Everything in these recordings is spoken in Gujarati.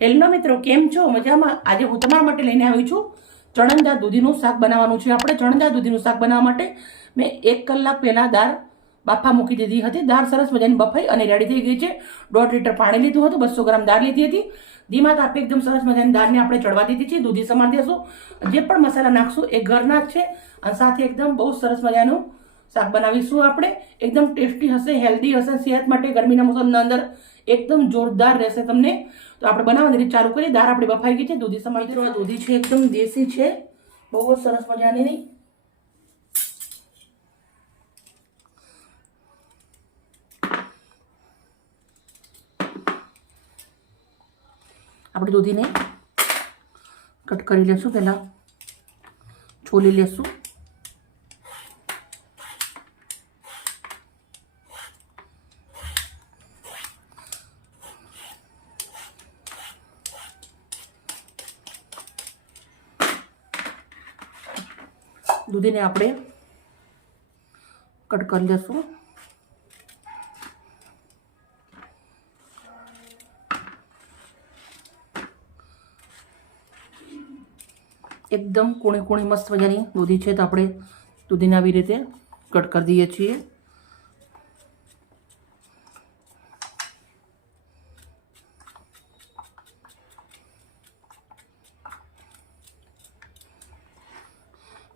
હેલો મિત્રો, કેમ છો? મજામાં? આજે હું તમારા માટે લઈને આવી છું ચણંદા દૂધીનું શાક બનાવવાનું છે. આપણે ચણંદા દૂધીનું શાક બનાવવા માટે મેં 1 કલાક પહેલાં દાળ બાફા મૂકી દીધી હતી. દાળ સરસ મજાની બફાઈ અને રેડી થઈ ગઈ છે. 1.5 લીટર પાણી લીધું હતું, 200 ગ્રામ દાળ લીધી હતી. ધીમા તાપે એકદમ સરસ મજાની દાળને આપણે ચડવા દીધી છે. દૂધી સમારી દેશું. જે પણ મસાલા નાખશું એ ઘરના જ છે અને સાથે એકદમ બહુ સરસ મજાનું શાક બનાવીશું. આપણે એકદમ ટેસ્ટી હશે, હેલ્ધી હશે, સેહત માટે ગરમીના મોસમના અંદર એકદમ જોરદાર રહેશે તમને. તો આપણે બનાવવાની રીત ચાલુ કરીએ. દાળ આપણી બફાઈ ગઈ છે. દૂધી સમારી દૂધી છે, એકદમ દેશી છે, બહુ જ સરસ મજાની. આપણે દૂધીને કટ કરી લેશું, પહેલાં છોલી લેશું. દૂધીને આપણે કટ કરી લેશું. એકદમ કૂણી કૂણી મસ્ત મજાની દૂધી છે, તો આપણે દૂધીને આવી રીતે કટ કરી દઈએ છીએ.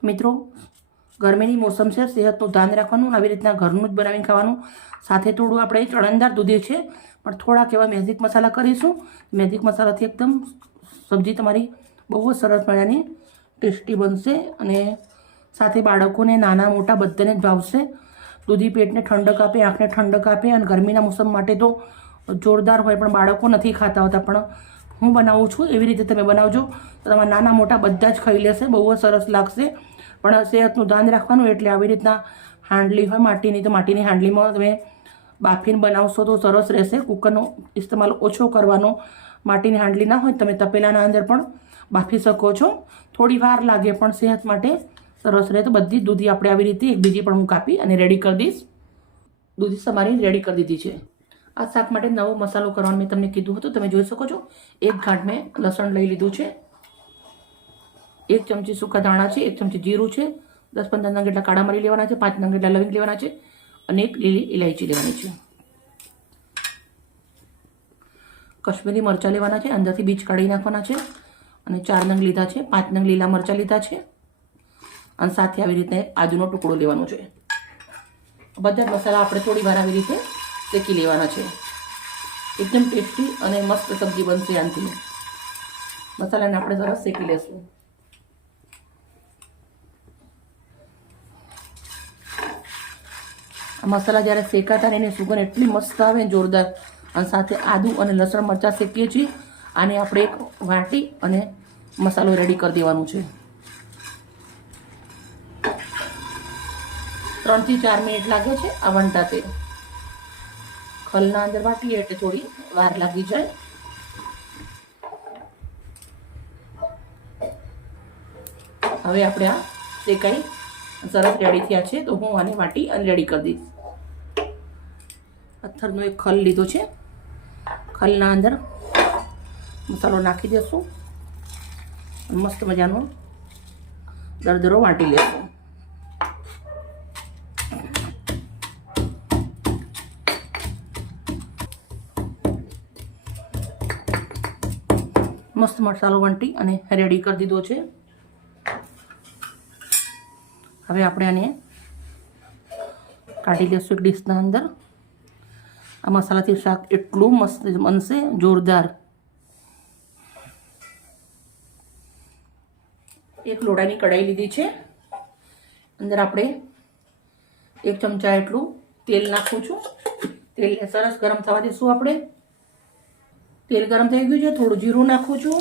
મિત્રો, ગરમીની મોસમ છે, સેહતનું ધ્યાન રાખવાનું. આવી રીતના ઘરનું જ બનાવીને ખાવાનું. સાથે થોડું આપણે ચણંદાર દૂધી છે, પણ થોડાક એવા મેજિક મસાલા કરીશું. મેજિક મસાલાથી એકદમ સબ્જી તમારી બહુ જ સરસ મજાની ટેસ્ટી બનશે અને સાથે બાળકોને નાના મોટા બધાને જ ભાવશે. દૂધી પેટને ઠંડક આપે, આંખને ઠંડક આપે અને ગરમીના મોસમ માટે તો જોરદાર હોય, પણ બાળકો નથી ખાતા હોતા. પણ હું બનાવું છું એવી રીતે તમે બનાવજો, તો તમારા નાના મોટા બધા જ ખાઈ લેશે. બહુ જ સરસ લાગશે. પણ સેહતનું ધ્યાન રાખવાનું. એટલે આવી રીતના હાંડલી હોય માટીની, તો માટીની હાંડલીમાં તમે બાફીને બનાવશો તો સરસ રહેશે. કુકરનો ઇસ્તેમાલ ઓછો કરવાનો. માટીની હાંડલી ના હોય તમે તપેલાના અંદર પણ બાફી શકો છો. થોડી વાર લાગે પણ સેહત માટે સરસ રહે. તો બધી દૂધી આપણે આવી રીતે એક બીજી પણ હું કાપી અને રેડી કરી દઈશ. દૂધી સમારી રેડી કરી દીધી છે. આ શાક માટે નવો મસાલો કરવાનો મેં તમને કીધું હતું, તમે જોઈ શકો છો. 1 ગાંઠ મેં લસણ લઈ લીધું છે, 1 ચમચી સૂકા ધાણા છે, 1 ચમચી જીરું છે, 10-15 નંગ જેટલા કાળા મરી લેવાના છે, 5 નંગ જેટલા લવિંગ લેવાના છે અને 1 લીલી ઇલાયચી લેવાની છે. કશ્મીરી મરચાં લેવાના છે, અંદરથી બીજ કાઢી નાખવાના છે અને 4 નંગ લીધા છે. 5 નંગ લીલા મરચાં લીધા છે અને સાથે આવી રીતે આદુનો ટુકડો લેવાનો છે. બધા જ મસાલા આપણે થોડી વાર આવી રીતે શેકી લેવાના છે. એકદમ ટેસ્ટી અને મસ્ત સબ્જી બનશે આનાથી. મસાલાને આપણે સરસ શેકી લેશું. આ મસાલા જ્યારે શેકાતા એની સુગંધ એટલી મસ્ત આવે જોરદાર. અને સાથે આદુ અને લસણ મરચાં શેકીએ છીએ. આને આપણે એક વાટી અને મસાલો રેડી કરી દેવાનું છે. 3 થી 4 મિનિટ લાગે છે આ વંટાતે. ખલના અંદર વાટીએ એટલે થોડી વાર લાગી જાય. હવે આપણે આ શેકાઈ સરસ રેડી થયા છે, તો હું આને વાટી અને રેડી કરી દઈશ. પથ્થરનો એક ખલ લીધો છે. ખલના અંદર મસાલો નાખી દેશું. મસ્ત મજાનો દરદરો વાટી લેશું. મસ્ત મસાલો વાટી અને રેડી કરી દીધો છે. હવે આપણે આને કાઢી લઈશું એક ડીશના અંદર. આ મસાલાથી શાક એટલું મસ્ત બનશે, જોરદાર. એક લોડાની કઢાઈ લીધી છે. અંદર આપણે 1 ચમચા એટલું તેલ નાખું છું. તેલને સરસ ગરમ થવા દઈશું આપણે. તેલ ગરમ થઈ ગયું છે. થોડું જીરું નાખું છું,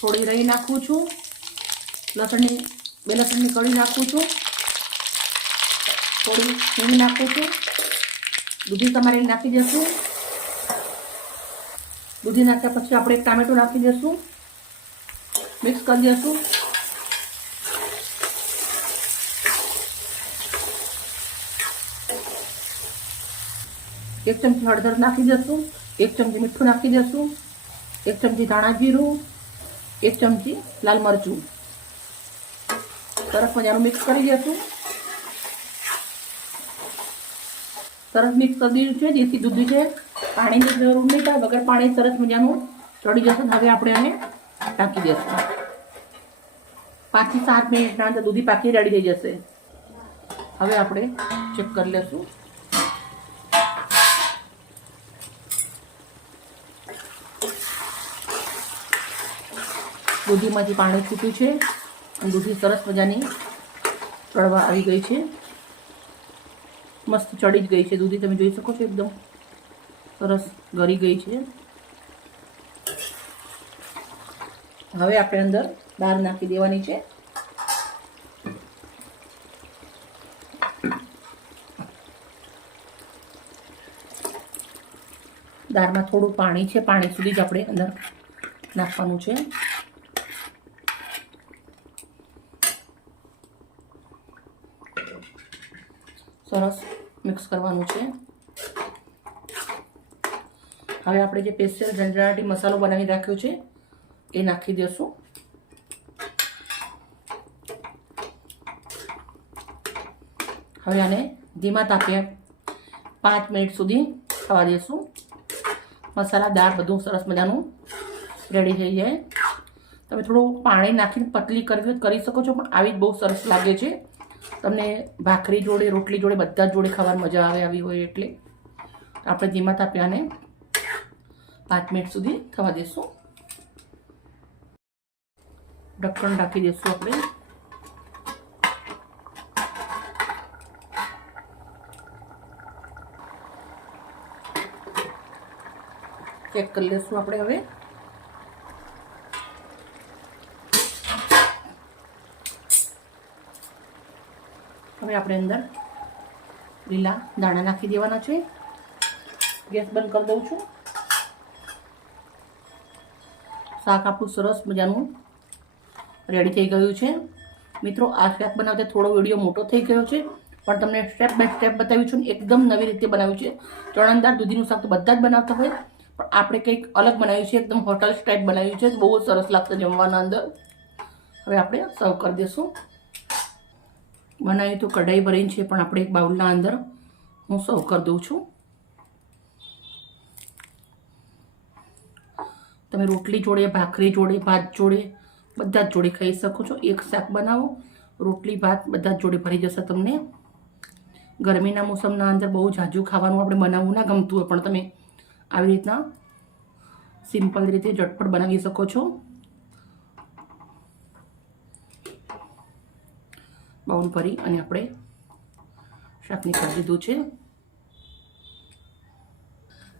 થોડી રાઈ નાખું છું, 2 લસણની કળી નાખું છું, થોડી હિંગ નાખું છું. દૂધી તમારે નાખી દઈશું. દૂધી નાખ્યા પછી આપણે એક ટામેટું નાખી દઈશું. મિક્સ કરી દઈશું. એક ચમચી હળદર નાખી દઈશું, એક ચમચી મીઠું નાખી દઈશું, 1 ચમચી ધાણા જીરું, 1 ચમચી લાલ મરચું. સરસ મજાનું મિક્સ કરી દઈશું. સરસ મિક્સ કરી દીધું છે. દેશી દૂધ છે, પાણીની જરૂર નહીં થાય. વગર પાણી સરસ મજાનું ચડી જશે. હવે આપણે આને ઢાંકી દઈશું. 5 થી 7 મિનિટના અંદર દૂધી પાકી રેડી થઈ જશે. હવે આપણે ચેક કરી લઈશું. દૂધીમાંથી પાણી છૂટ્યું છે અને દૂધી સરસ મજાની ચડવા આવી ગઈ છે. મસ્ત ચડી જ ગઈ છે દૂધી. તમે જોઈ શકો છો એકદમ સરસ ગળી ગઈ છે. હવે આપણે અંદર દાળ નાખી દેવાની છે. દાળમાં થોડું પાણી છે, પાણી સુધી જ આપણે અંદર નાખવાનું છે. સરસ મિક્સ કરવાનું છે. હવે આપણે જે સ્પેશિયલ ઝંઝણાટી મસાલો બનાવી રાખ્યો છે એ નાખી દઈશું. હવે આને ધીમા તાપે 5 મિનિટ સુધી થવા દઈશું. મસાલા દાળ બધું સરસ મજાનું રેડી થઈ જાય. તમે થોડું પાણી નાખીને પતલી કરવી હોય કરી શકો છો, પણ આવી જ બહુ સરસ લાગે છે. તમને ભાખરી જોડે, રોટલી જોડે, બધા જ જોડે ખાવાની મજા આવે આવી હોય એટલે. આપણે ધીમા તાપે આને 5 મિનિટ સુધી થવા દઈશું. ઢક્કણ ઢાંકી દઈશું આપણે. ચેક કરી લઈશું આપણે હવે. હવે આપણે અંદર લીલા દાણા નાખી દેવાના છે. ગેસ બંધ કરી દઉં છું. શાક આપણું સરસ મજાનું રેડી થઈ ગયું છે. મિત્રો, આ શાક બનાવતા થોડો વિડીયો મોટો થઈ ગયો છે, પણ તમને સ્ટેપ બાય સ્ટેપ બતાવ્યું છું. એકદમ નવી રીતે બનાવ્યું છે. ચણાદાર દૂધીનું શાક તો બધા જ બનાવતા હોય, પણ આપણે કંઈક અલગ બનાવ્યું છે. એકદમ હોટલ સ્ટાઇલ બનાવ્યું છે. બહુ સરસ લાગશે જમવાના અંદર. હવે આપણે સર્વ કરી દઈશું. બનાવ્યું તો કઢાઈ ભરીને છે, પણ આપણે એક બાઉલના અંદર હું સર્વ કરી દઉં છું. તમે રોટલી જોડે, ભાખરી જોડે, ભાત જોડે, બધા જ જોડે ખાઈ શકો છો. એક શાક બનાવો, રોટલી ભાત બધા જ જોડે ભરી જશે તમને. ગરમીના મોસમના અંદર બહુ ઝાઝું ખાવાનું આપણે બનાવવું ના ગમતું હોય, પણ તમે આવી રીતના સિમ્પલ રીતે ઝટપટ બનાવી શકો છો. બાઉલ ભરી અને આપણે શાક નીકાળી દીધું છે.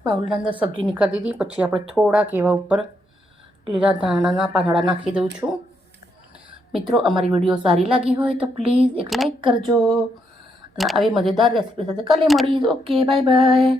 બાઉલના અંદર સબ્જી નીકાળી દીધી. પછી આપણે થોડાક એવા ઉપર લીલા ધાણાના પાંદડા નાખી દઉં છું. મિત્રો, અમારી વિડીયો સારી લાગી હોય તો પ્લીઝ એક લાઈક કરજો. અને આવી મજેદાર રેસીપી સાથે કાલે મળીએ. Okay, bye bye.